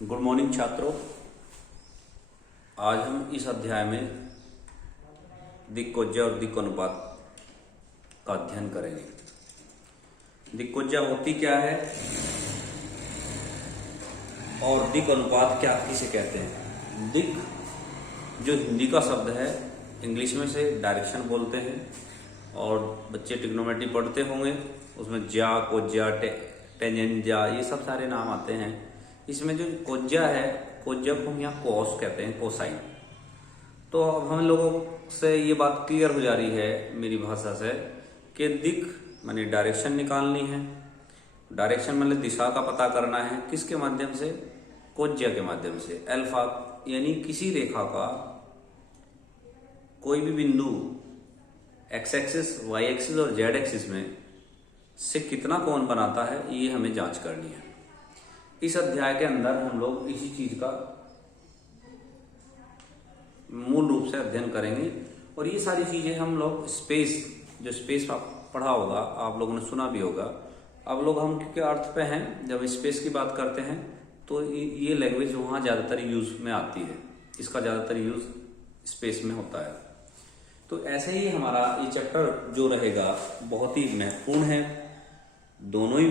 Good morning छात्रों। आज हम इस अध्याय में दिक्कोज्जा और दिक्कोनुपात का अध्ययन करेंगे। दिक्कोज्जा होती क्या है और दिक्कोनुपात क्या किसे कहते हैं। दिक जो हिंदी का शब्द है, इंग्लिश में से डायरेक्शन बोलते हैं और बच्चे ट्रिग्नोमेट्री पढ़ते होंगे, उसमें ज्या, कोज्जा, टेंजेंजा ये सब सारे नाम आते हैं। इसमें जो कोज्जा है, कोज्जा को हम यहाँ कोस कहते हैं, कोसाइन। तो अब हम लोगों से ये बात क्लियर हो जा रही है मेरी भाषा से कि दिक माने डायरेक्शन निकालनी है। डायरेक्शन मतलब दिशा का पता करना है। किसके माध्यम से? कोज्जा के माध्यम से। अल्फा यानी किसी रेखा का कोई भी बिंदु एक्स एक्सिस, वाई एक्सिस और जेड एक्सिस में से कितना कोण बनाता है, ये हमें जांच करनी है। इस अध्याय के अंदर हम लोग इसी चीज का मूल रूप से अध्ययन करेंगे। और ये सारी चीजें हम लोग जो स्पेस पढ़ा होगा, आप लोगों ने सुना भी होगा। अब लोग हम क्योंकि अर्थ पे हैं, जब स्पेस की बात करते हैं तो ये लैंग्वेज वहाँ ज़्यादातर यूज में आती है। इसका ज़्यादातर यूज स्पेस में होता है। तो ऐसे ही हमारा ये चैप्टर जो रहेगा बहुत ही महत्वपूर्ण है, दोनों ही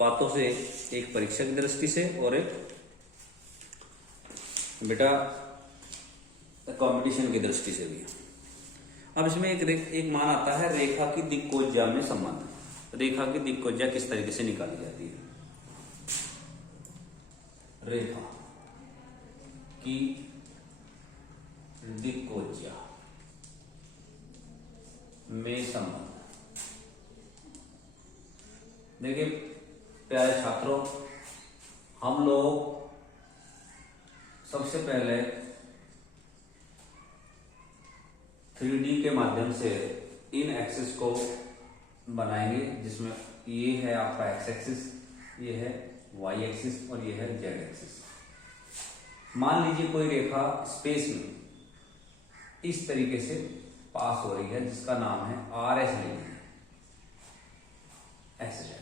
बातों से, एक परीक्षा की दृष्टि से और एक बेटा कंपटीशन की दृष्टि से भी। अब इसमें एक मान आता है रेखा की दिक्कोज्जा में संबंध। रेखा की दिक्कोज्जा किस तरीके से निकाली जाती है। रेखा की दिक्कोज्जा में संबंध। देखिए प्यारे छात्रों, हम लोग सबसे पहले 3D के माध्यम से इन एक्सिस को बनाएंगे, जिसमें ये है आपका एक्स एक्सिस, ये है वाई एक्सिस और ये है जेड एक्सिस। मान लीजिए कोई रेखा स्पेस में इस तरीके से पास हो रही है, जिसका नाम है RS लेंगे, ऐसे जाएगी।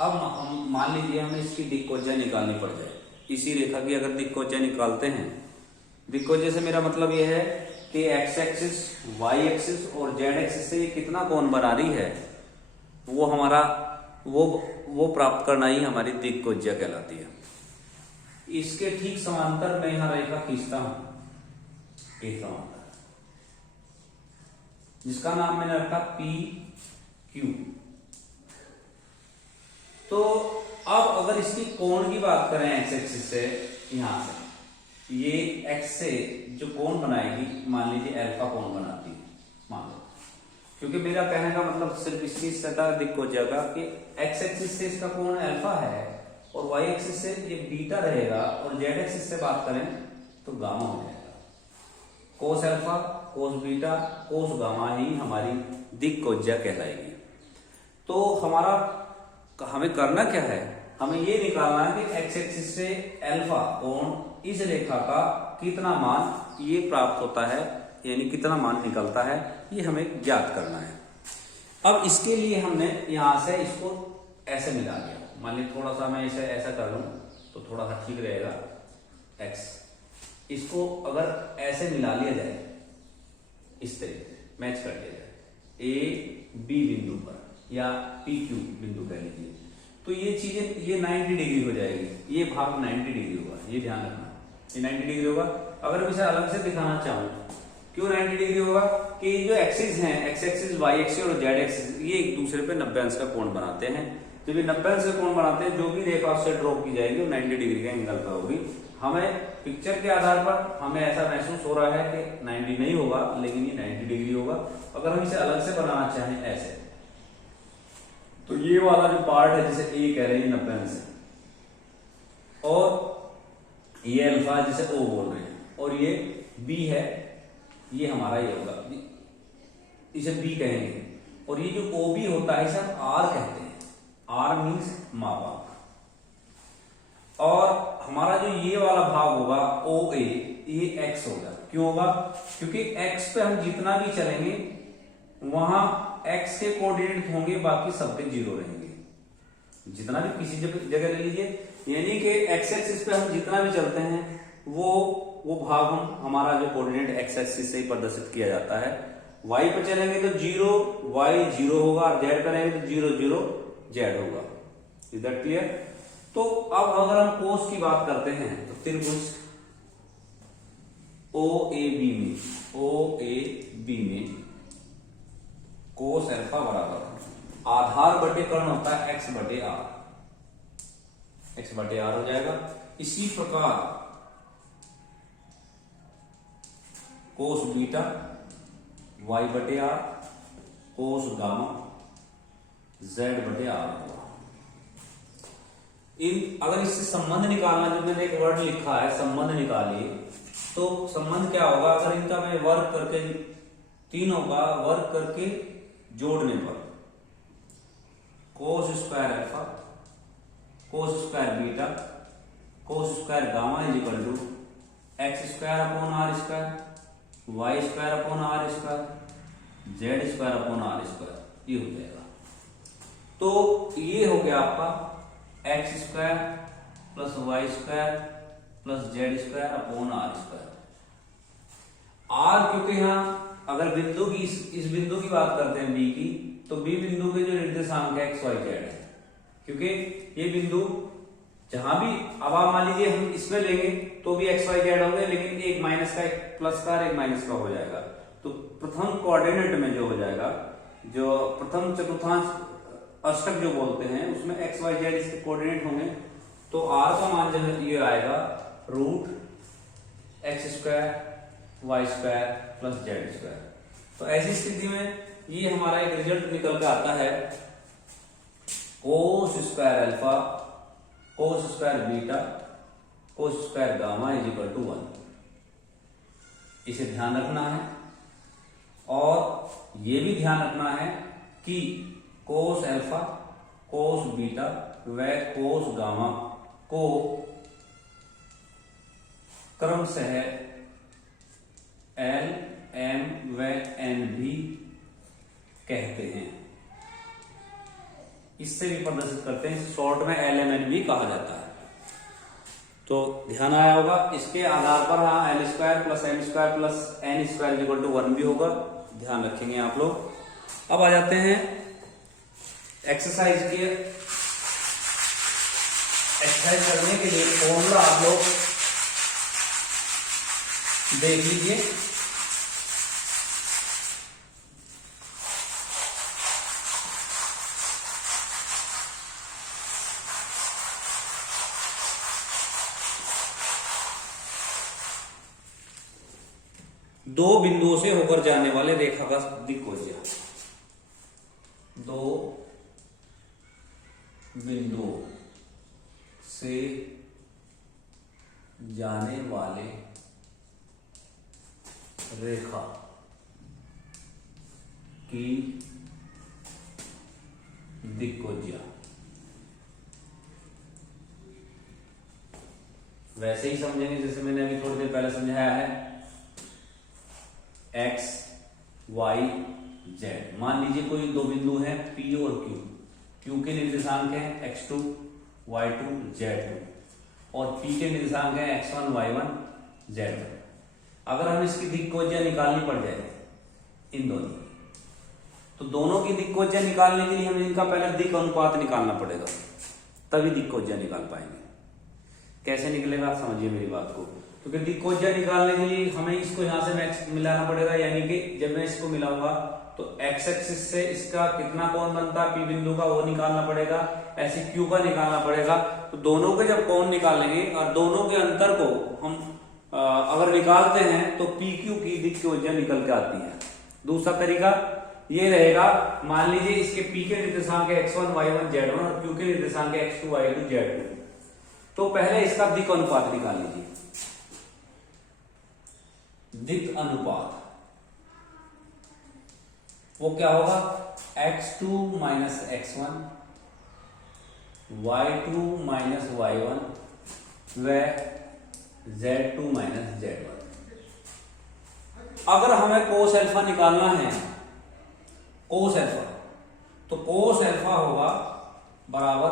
अब हम मान लीजिए हमें इसकी दिक्कोज्जा निकालनी पड़ जाए। इसी रेखा की अगर दिक्कोज्जा निकालते हैं, दिक्कोज्जा से मेरा मतलब यह है कि एक्स एक्सिस, वाई एक्सिस और जेड एक्सिस से ये कितना कोण बना रही है, वो हमारा वो प्राप्त करना ही हमारी दिक्कोज्जा कहलाती है। इसके ठीक समांतर मैं यहां रेखा खींचता हूं, एक समांतर, जिसका नाम मैंने रखा PQ। तो अब अगर इसकी कोण की बात करें एक्स एक्सिस से, यहां से ये एक्स से जो कोण बनाएगी, मान लीजिए अल्फा कोण बनाती है, मान लो, क्योंकि मेरा कहने का मतलब सिर्फ इसकी सतह दिक्कोज्जा का कि एक्स एक्सिस से इसका कोण अल्फा है और वाई एक्सिस से ये बीटा रहेगा, और जेड एक्सिस से बात करें तो गामा हो जाएगा। Cos alpha, cos beta, cos gamma ही हमारी दिक्कोज्जा कहलाएगी। तो हमें करना क्या है, हमें ये निकालना है कि एक्स एक्सिस से अल्फा कोण इस रेखा का कितना मान ये प्राप्त होता है, यानी कितना मान निकलता है, ये हमें ज्ञात करना है। अब इसके लिए हमने यहां से इसको ऐसे मिला लिया। मान लीजिए थोड़ा सा मैं इसे ऐसा कर लूं तो थोड़ा सा ठीक रहेगा। एक्स इसको अगर ऐसे मिला लिया जाए, इस तरीके से मैच कर लिया जाए A B बिंदु पर, या PQ बिंदु कह लीजिए, तो ये चीजें ये 90 डिग्री हो जाएगी। ये भाग 90 डिग्री होगा, ये ध्यान रखना, ये 90 डिग्री होगा। अगर मैं इसे अलग से दिखाना चाहूँ, क्यों 90 डिग्री होगा कि जो एक्सिस हैं, एक्स एक्सिस, वाई एक्सिस और जेड एक्सिस, ये एक दूसरे पे 90 अंश का कोण बनाते हैं। जब ये 90 अंश का कोण बनाते हैं, जो भी रेखा उससे ड्रॉप की जाएगी वो 90 डिग्री के एंगल पर होगी। हमें पिक्चर के आधार पर हमें ऐसा महसूस हो रहा है कि 90 नहीं होगा, लेकिन ये 90 डिग्री होगा। अगर हम इसे अलग से बनाना चाहें ऐसे, तो ये वाला जो पार्ट है, जिसे A कह रहे हैं 90 अंश, और ये अल्फा जिसे O बोल रहे हैं, और ये B है, ये हमारा ये होगा, इसे B कहेंगे। और ये जो OB होता है इसे हम R कहते हैं। R मीन्स मापा। और हमारा जो ये वाला भाग होगा OA, ये X होगा। क्यों होगा? क्योंकि X पे हम जितना भी चलेंगे वहां X के कोऑर्डिनेट होंगे, बाकी सबके 0 रहेंगे। जितना भी किसी जगह ले लीजिए, यानी कि एक्स एक्सिस पे हम जितना भी चलते हैं वो भाग हमारा जो कोऑर्डिनेट एक्स एक्सिस से ही प्रदर्शित किया जाता है। वाई पे चलेंगे तो 0 वाई 0 होगा, और जेड पे रहेंगे तो 0 0 जेड होगा। Is that clear? तो अब अगर हम कोस की बात करते हैं तो त्रिभुज ओ ए बी में कोस अल्फा बराबर आधार बटे कर्ण होता है एक्स बटे आर हो जाएगा। इसी प्रकार कोस बीटा वाई बटे आर, कोस गामा जेड बटे आर होगा। अगर इससे संबंध निकालना, जो मैंने एक वर्ड लिखा है संबंध निकालिए, तो संबंध क्या होगा? अगर इनका मैं वर्ग करके, तीनों का वर्ग करके जोड़ने पर cos square alpha, cos square beta, cos square gamma is equal to x square upon r square, y square upon r square, z square upon r square, ये हो जाएगा। तो ये हो गया आपका x square plus y square plus z square upon r square. R क्योंकि यहां अगर बिंदु की इस बिंदु की बात करते हैं बी की, तो बी बिंदु के जो निर्देशांक है एक्स वाई जेड है, क्योंकि ये बिंदु जहां भी, अब आप मान लीजिए हम इसमें लेंगे तो भी एक्स वाई जेड होंगे, लेकिन एक माइनस का एक प्लस का एक माइनस का हो जाएगा। तो प्रथम कोऑर्डिनेट में जो हो जाएगा, जो प्रथम चतुर्थांश अष्टक जो बोलते हैं, उसमें एक्स वाई जेड इसके कोऑर्डिनेट होंगे। तो आर का मान जो ये आएगा root x square y square plus z square. तो ऐसी स्थिति में ये हमारा एक रिजल्ट निकल कर आता है cos square alpha, cos square beta, cos square gamma is equal to 1। इसे ध्यान रखना है, और ये भी ध्यान रखना है कि कोस अल्फा, कोस बीटा व कोस गामा को क्रमशः एल एम व एन भी कहते हैं। इससे भी प्रदर्शित करते हैं, शॉर्ट में एल एम एन भी कहा जाता है। तो ध्यान आया होगा। इसके आधार पर हाँ l square plus m square plus n square equal to 1 भी होगा, ध्यान रखेंगे आप लोग। अब आ जाते हैं एक्सरसाइज के। एक्सरसाइज करने के लिए फॉर्मूला आप लोग देख लीजिए। दो बिंदुओं से होकर जाने वाले रेखा का दिक्कोज्या, दो बिंदुओं से जाने वाले रेखा की दिक्कोज्या। वैसे ही समझेंगे जैसे मैंने अभी थोड़ी देर पहले समझाया है, एक्स वाई जेड। मान लीजिए कोई दो बिंदु हैं P और Q, Q के निर्देशांक हैं x2 y2 z2 और P के निर्देशांक हैं x1 y1 z1। अगर हम इसकी दिक्कोज्या निकालनी पड़ जाए इन दोनों, तो दोनों की दिक्कोज्या निकालने के लिए हमें इनका पहले दिक् अनुपात निकालना पड़ेगा, तभी दिक्कोज्या निकाल पाएंगे। कैसे निकलेगा आप समझिए मेरी बात को। तो फिर दिक्कोज्या निकालने के लिए हमें इसको यहां से मैक्स मिलाना पड़ेगा, यानी कि जब मैं इसको मिलाऊंगा तो एक्स एक्सिस से इसका कितना कोण बनता है P बिंदु का, वो निकालना पड़ेगा, ऐसे Q का निकालना पड़ेगा। तो दोनों के जब कोण निकालेंगे और दोनों के अंतर को हम अगर निकालते हैं तो PQ की दिक्कोज्या निकल के आती है। दूसरा तरीका ये रहेगा, मान लीजिए इसके P के निर्देशांक है x1 y1 z1 और Q के निर्देशांक है x2 y2 z2। तो पहले इसका दिक् अनुपात निकाल लीजिए। दिक् अनुपात वो क्या होगा, x2 minus x1 y2 minus y1 व z2 माइनस z1। अगर हमें कोस अल्फा निकालना है, कोस अल्फा, तो कोस अल्फा होगा बराबर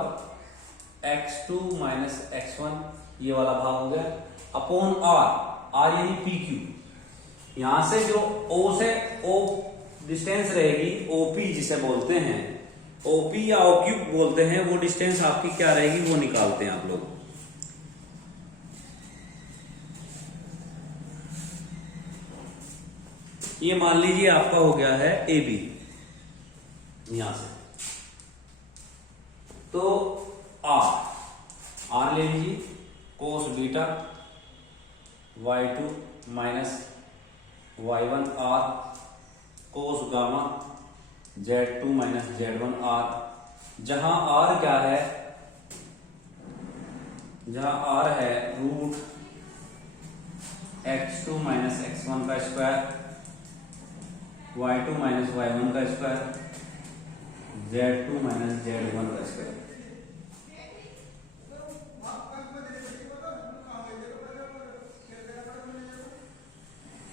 x2 माइनस x1 ये वाला भाग हो गया अपॉन r यानी PQ। यहां से जो O से O डिस्टेंस रहेगी OP जिसे बोलते हैं, OP या OQ बोलते हैं, वो डिस्टेंस आपकी क्या रहेगी वो निकालते हैं आप लोग। ये मान लीजिए आपका हो गया है AB यहां से, तो R ले लीजिए cos beta y2 minus y1 R cos gamma z2 minus z1 R, जहां R क्या है, जहां R है रूट x2 माइनस x1 का स्क्वायर y2 माइनस y1 का स्क्वायर z2 माइनस z1 का स्क्वायर।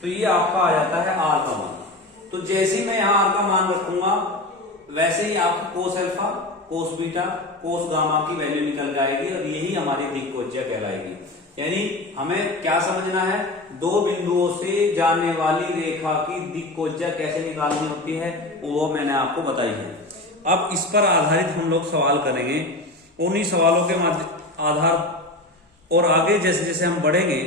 तो ये आपका आ जाता है R का मान। तो जैसे ही मैं यहां R का मान रखूंगा वैसे ही आपको कोस alpha cos beta cos gamma की वैल्यू निकल जाएगी और यही हमारी दिक्कोज्या कहलाएगी। यानी हमें क्या समझना है, दो बिंदुओं से जाने वाली रेखा की दिक्कोज्या कैसे निकालनी होती है वो मैंने आपको बताई है। अब इस पर आधारित हम लोग सवाल करेंगे, उन्हीं सवालों के आधार और आगे जैसे जैसे हम बढ़ेंगे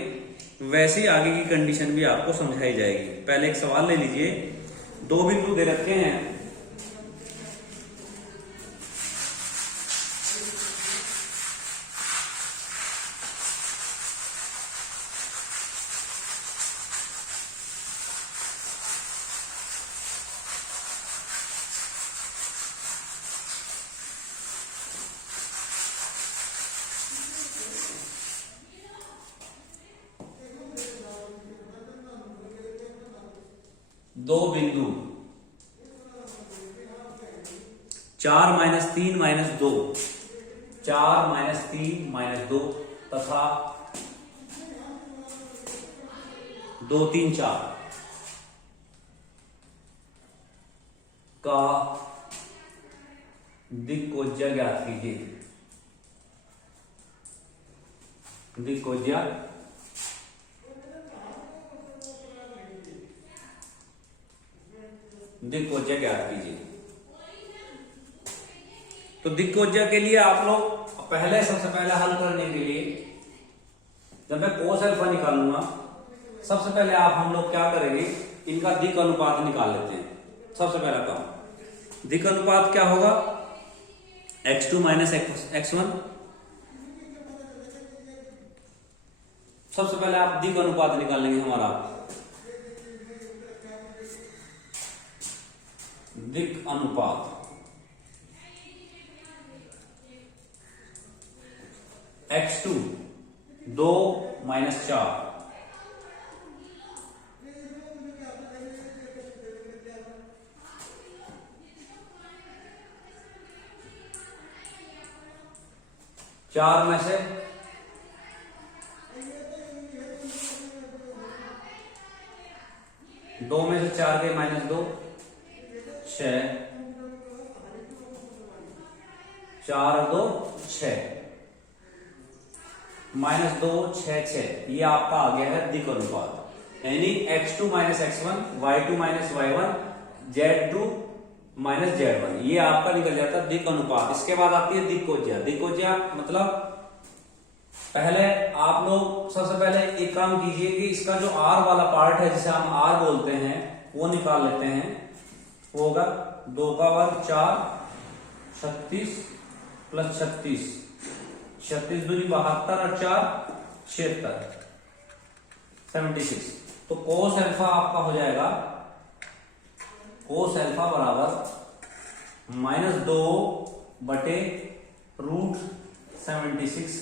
वैसे ही आगे की कंडीशन भी आपको समझाई जाएगी। पहले एक सवाल ले लीजिए, दो बिंदु दे रखे हैं, दो बिंदु 4 माइनस 3 माइनस 2, 4 माइनस 3 माइनस 2 तथा 2 3 4 का दिक्कोज्या ज्ञात कीजिए। दिक्कोज्या ज्ञात कीजिए। तो दिक्कोज्या के लिए आप लोग सबसे पहले हल करने के लिए जब मैं कोस अल्फा निकालूंगा सबसे पहले हम लोग क्या करेंगे, इनका दिक् अनुपात निकाल लेते हैं। सबसे पहला काम दिक् अनुपात क्या होगा, x2 माइनस x1। सबसे पहले आप दिक् अनुपात निकाल लेंगे हमारा। दिक् अनुपात x2 2 माइनस 4, चार में से 2 में से 4 गए माइनस 2, 6, 4 और 2 6, माइनस 2 6 6, ये आपका आ गया है दिक् अनुपात। यानी x2 minus x1, y2 minus y1, z2 minus z1, ये आपका निकल जाता है दिक् अनुपात। इसके बाद आती है दिक्कोज्या। दिक्कोज्या मतलब पहले आप लोग सबसे पहले एक काम कीजिए कि इसका जो r वाला पार्ट है जिसे हम r बोलते हैं वो निकाल लेते हैं। वो होगा 2 का वर्ग 4, 36 प्लस 36, 36 दूनी 72 और 4 76, 76। तो कोस अल्फा आपका हो जाएगा, कोस अल्फा बराबर -2 बटे root 76,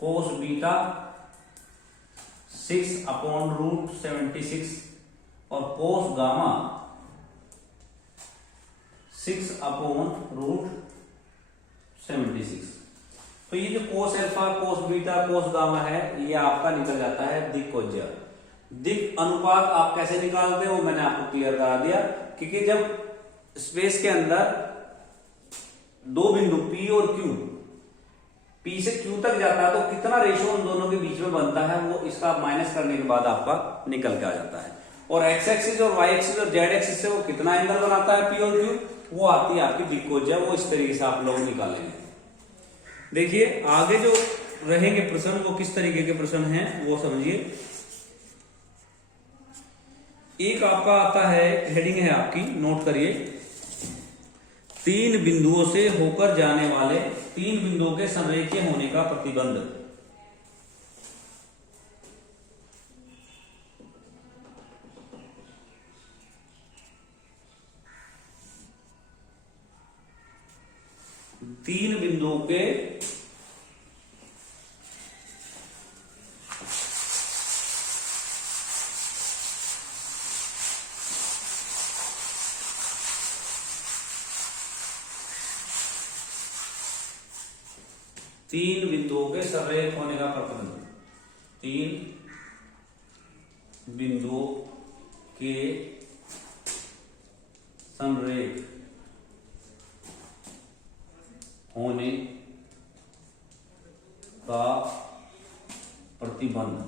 cos beta 6 upon root 76 और कोस गामा 6 अपॉन रूट 76। तो ये जो कोस alpha cos beta cos gamma है ये आपका निकल जाता है दिक्कोज्या। दिक् अनुपात आप कैसे निकालते हो मैंने आपको क्लियर करा दिया, क्योंकि जब स्पेस के अंदर दो बिंदु P और Q P से Q तक जाता है तो कितना रेशो उन दोनों के बीच में बनता है वो इसका माइनस करने के बाद आपका निकल के आ जाता है। और x एक्सिस और y एक्सिस और z एक्सिस से वो कितना एंगल बनाता है P और Q, वो आती है आपकी दिक्कोज्या, वो इस तरीके से आप लोग निकालेंगे। देखिए आगे जो रहेंगे प्रश्न वो किस तरीके के प्रश्न हैं वो समझिए। एक आपका आता है, हेडिंग है आपकी, नोट करिए, 3 बिंदुओं से होकर जाने वाले 3 बिंदुओं के संरेखीय होने का प्रतिबंध। तीन बिंदुओं के संरेख होने का प्रतिबंध। 3 बिंदुओं के संरेख होने का प्रतिबंध।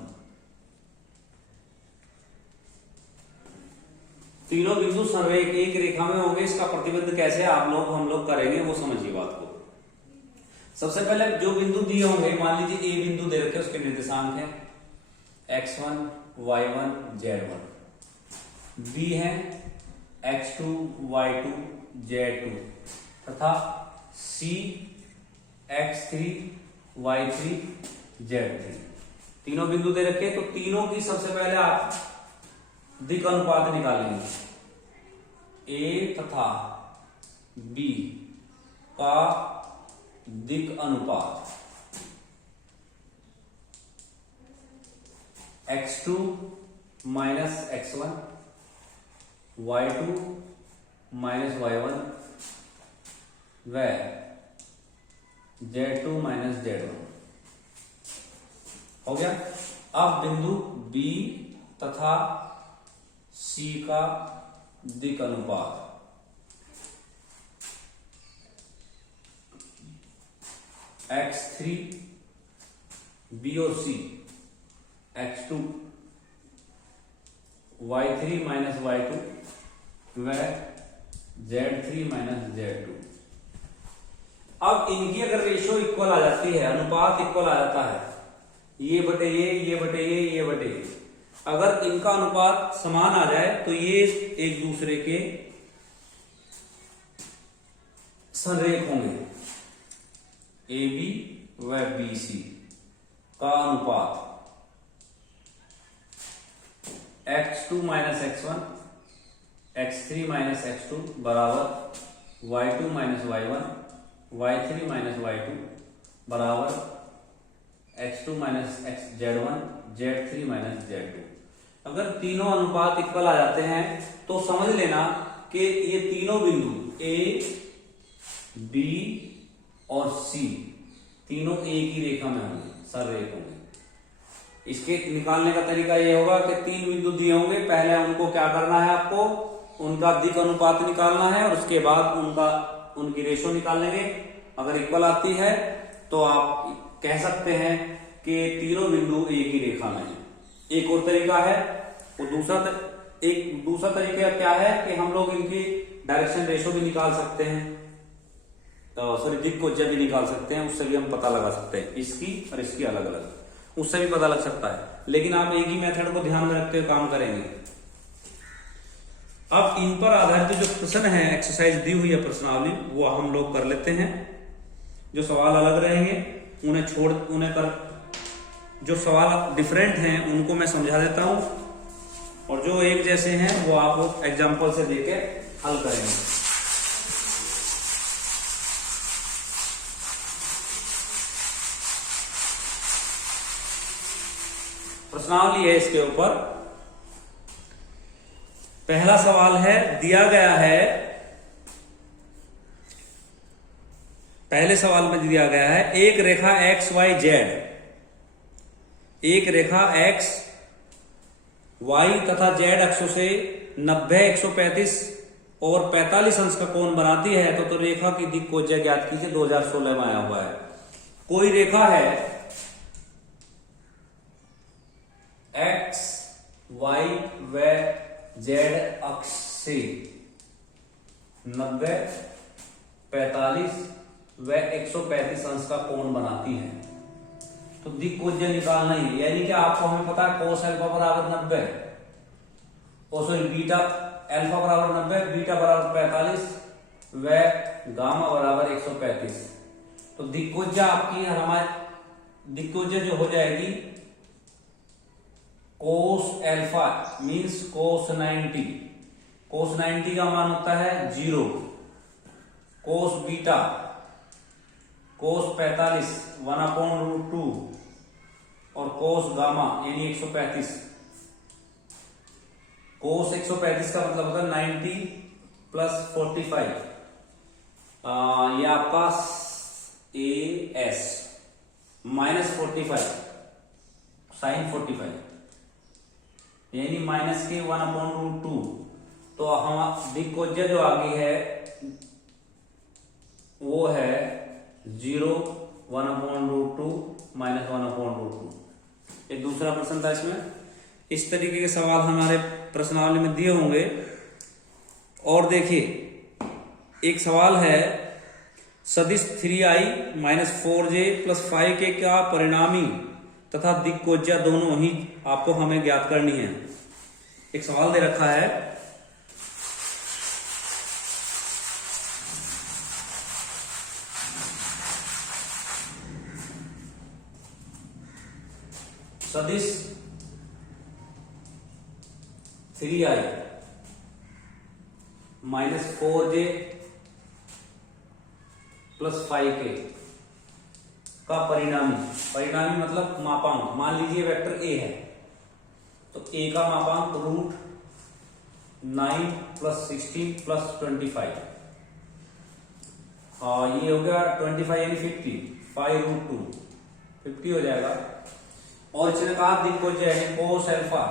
तीनों बिंदु संरेख एक रेखा में होंगे, इसका प्रतिबंध कैसे हम लोग करेंगे वो समझिए बात को। सबसे पहले जो बिंदु दिए होंगे, मान लीजिए ए बिंदु दे रखे, उसके निर्देशांक है x1 y1 z1, बी है x2 y2 z2 तथा सी x3 y3 z3। तीनों बिंदु दे रखे, तो तीनों की सबसे पहले आप दिक् अनुपात निकालेंगे। ए तथा बी का दिक् अनुपात x2 minus x1 y2 minus y1 व z2 माइनस z1 हो गया। अब बिंदु B तथा C का दिक् अनुपात x3 B और C x2 y3 minus y2 व z3 माइनस z2। अब इनकी अगर रेशियो इक्वल आ जाती है, अनुपात इक्वल आ जाता है, ये बटे ये बटे ये बटे ये, अगर इनका अनुपात समान आ जाए तो ये एक दूसरे के संरेख होंगे। ए बी व बी सी का अनुपात x2 minus x1 x3 minus x2 बराबर y2 minus y1 y3 minus y2 बराबर x2 minus z1 z3 minus z2। अगर तीनों अनुपात इक्वल आ जाते हैं तो समझ लेना कि ये तीनों बिंदु A, B और C तीनों एक ही रेखा में होंगे, सररेख होंगे। इसके निकालने का तरीका ये होगा कि 3 बिंदु दिए होंगे, पहले उनको क्या करना है, आपको उनका दिक् अनुपात निकालना है और उसके बाद उनकी रेशो निकाल लेंगे। अगर इक्वल आती है तो आप कह सकते हैं कि तीनों बिंदु एक ही रेखा में है। एक और तरीका है, वो दूसरा तरीका क्या है कि हम लोग इनकी डायरेक्शन रेशो भी निकाल सकते हैं, सॉरी दिक्कोज्या भी निकाल सकते हैं, उससे भी हम पता लगा सकते हैं, इसकी और इसकी अलग अलग, उससे भी पता लग सकता है। लेकिन आप एक ही मेथड को ध्यान में रखते हुए काम करेंगे। अब इन पर आधारित जो प्रश्न है, एक्सरसाइज दी हुई है प्रश्नावली, वो हम लोग कर लेते हैं। जो सवाल अलग रहेंगे उन्हें कर, जो सवाल डिफरेंट हैं उनको मैं समझा देता हूं और जो एक जैसे हैं वो आप एग्जाम्पल से देके हल करेंगे। प्रश्नावली है इसके ऊपर। पहला सवाल है, दिया गया है, पहले सवाल में दिया गया है एक रेखा एक्स वाई जेड, एक रेखा एक्स वाई तथा जेड अक्षों से 90, 135 और 45 अंश का कोण बनाती है तो रेखा की दिक्कोज्या ज्ञात कीजिए। 2016 में आया हुआ है। कोई रेखा है एक्स वाई व जेड अक्ष से 90, 45 व 135 अंश का कोण बनाती है, तो दिक्कोज्य निकालना ही है। यानी कि आपको हमें पता है कोस अल्फा बराबर 90, बीटा अल्फा बराबर 90, बीटा बराबर 45 व गामा बराबर 135। तो दिक्कोज्य आपकी हमारे दिक्कोज्य जो हो जाएगी कोस अल्फा मींस कोस 90, कोस 90 का मान होता है 0, कोस बीटा कोस 45 1/√2 और कोस गामा यानी 135। कोस 135 का मतलब होता है 90 + 45, ये आपका AS -45 sin 45 यानी माइनस के 1/√2। तो हम दिक्कोज्य जो आगे है वो है 0, 1/√2 -1/√2। एक दूसरा प्रश्न था इसमें। इस तरीके के सवाल हमारे प्रश्नावली में दिए होंगे। और देखिए एक सवाल है सदिश 3i - 4j + 5k का परिणामी तथा दिक्कोज्या दोनों ही आपको हमें ज्ञात करनी है। एक सवाल दे रखा है सदिश 3i - 4j + 5k का परिणामी मतलब मापांक। मान लीजिए वेक्टर ए है तो ए का मापांक √9 + 16 + 25, ये हो गया 25 यानी 50, 5√2 50 हो जाएगा। और इसने कहा दिक्कोज्य है cos alpha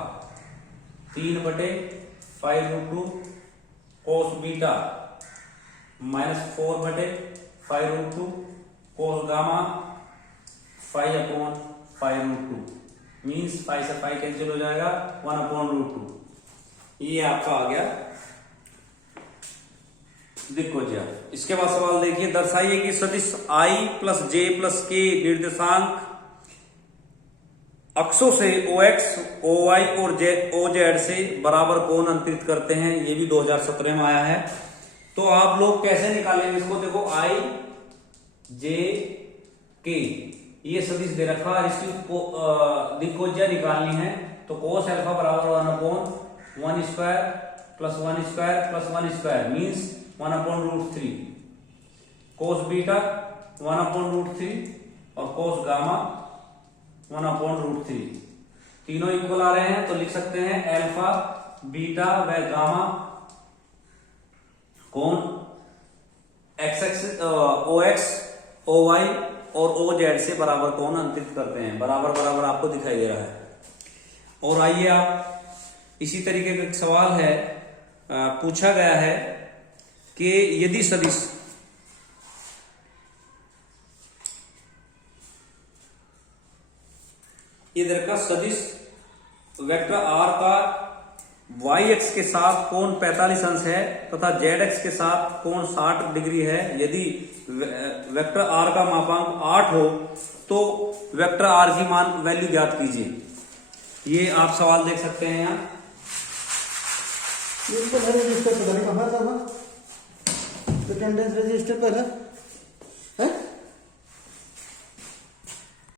3/5√2, cos beta -4/5√2, cos gamma 5/5√2 means 5 से 5 कैंसिल हो जाएगा 1/√2। ये आपका आ गया दिक्कोज्य। इसके बाद सवाल देखिए दर्शाइए कि सदिश i + j + k निर्देशांक अक्षों से OX, OY और OZ से बराबर कोण अंतरित करते हैं। ये भी 2017 में आया है। तो आप लोग कैसे निकालेंगे इसको? देखो I J K ये सदिश दे रखा है, इसकी दिक्कोज्या निकालनी है। तो कोस अल्फा बराबर 1/1² + 1² + 1² मीन्स 1/√3, कोस बीटा 1/√3 और कोस गामा 1/√3। तीनों इक्वल आ रहे हैं तो लिख सकते हैं अल्फा बीटा व गामा कोण OX, OY और OZ से बराबर कोण अंतरित करते हैं। बराबर बराबर आपको दिखाई दे रहा है। और आइए आप इसी तरीके का एक सवाल है, पूछा गया है कि यदि सदिश इधर का सदिश वेक्टर R का y अक्ष के साथ कोण 45 अंश है तथा z अक्ष के साथ कोण 60 डिग्री है। यदि वेक्टर R का मापांक 8 हो तो वेक्टर R की मान वैल्यू ज्ञात कीजिए। ये आप सवाल देख सकते हैं यहाँ। रजिस्टर अटेंडेंस रजिस्टर पर है।